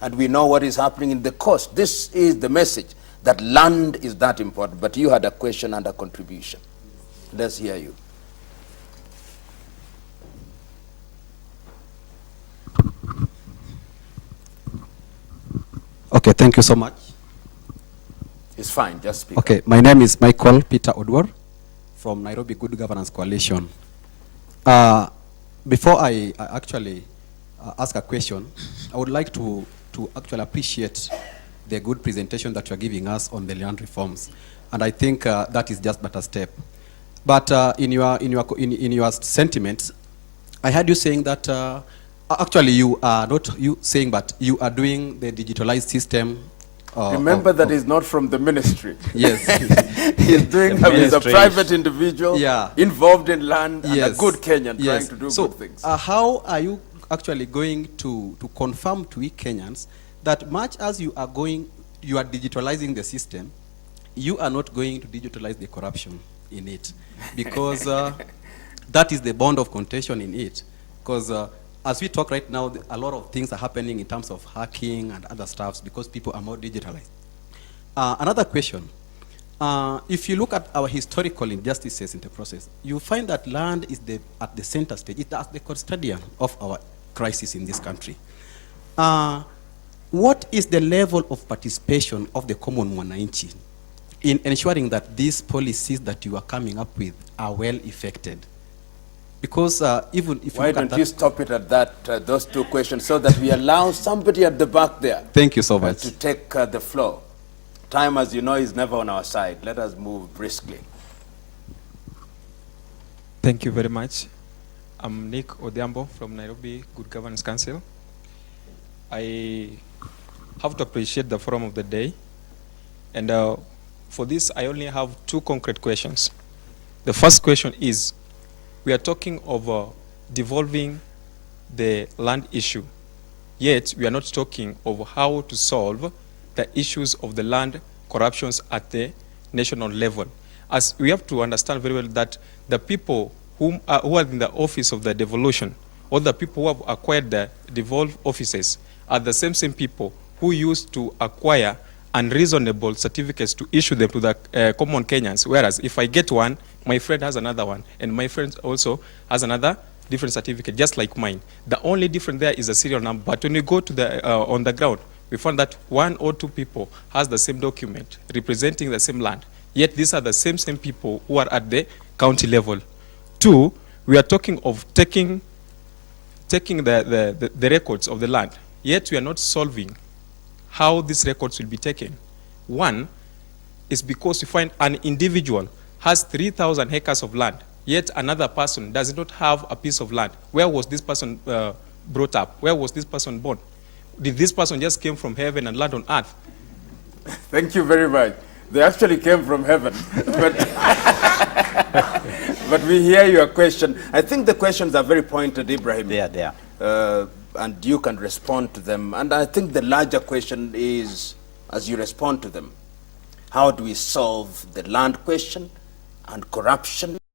and we know what is happening in the coast. This is the message, that land is that important. But you had a question and a contribution. Let's hear you. Okay, thank you so much. It's fine, just speak. Okay, my name is Michael Peter Odwar from Nairobi Good Governance Coalition. Before I actually ask a question, I would like to actually appreciate the good presentation that you are giving us on the land reforms, and I think that is just but a step. But in your sentiments, I heard you saying that actually you are not you saying, but you are doing the digitalized system. Remember that he's not from the ministry. Yes. He's doing he's a private individual, yeah, involved in land, yes, and a good Kenyan, yes, trying to do so, good things. How are you actually going to confirm to we Kenyans that much as you are digitalizing the system, you are not going to digitalize the corruption in it? Because that is the bond of contention in it. Because as we talk right now, a lot of things are happening in terms of hacking and other stuffs because people are more digitalized. Another question. If you look at our historical injustices in the process, you find that land is at the center stage. It's the custodian of our crisis in this country. What is the level of participation of the common mwananchi in ensuring that these policies that you are coming up with are well effected? Because even if why don't you stop it at that, those two questions, so that we allow somebody at the back there. Thank you so much. To take the floor. Time, as you know, is never on our side. Let us move briskly. Thank you very much. I'm Nick Odhiambo from Nairobi Good Governance Council. I have to appreciate the forum of the day. And for this, I only have two concrete questions. The first question is, we are talking of devolving the land issue, yet we are not talking of how to solve the issues of the land corruptions at the national level. As we have to understand very well that the people who are in the office of the devolution, or the people who have acquired the devolved offices, are the same people who used to acquire unreasonable certificates to issue them to the common Kenyans. Whereas if I get one, my friend has another one, and my friend also has another different certificate, just like mine. The only difference there is the serial number. But when we go to the on the ground, we found that one or two people has the same document representing the same land. Yet these are the same people who are at the county level. Two, we are talking of taking the records of the land. Yet we are not solving how these records will be taken. One is because we find an individual has 3,000 acres of land, yet another person does not have a piece of land. Where was this person brought up? Where was this person born? Did this person just came from heaven and land on earth? Thank you very much. They actually came from heaven. But we hear your question. I think the questions are very pointed, Ibrahim. They are. And you can respond to them. And I think the larger question is, as you respond to them, how do we solve the land question and corruption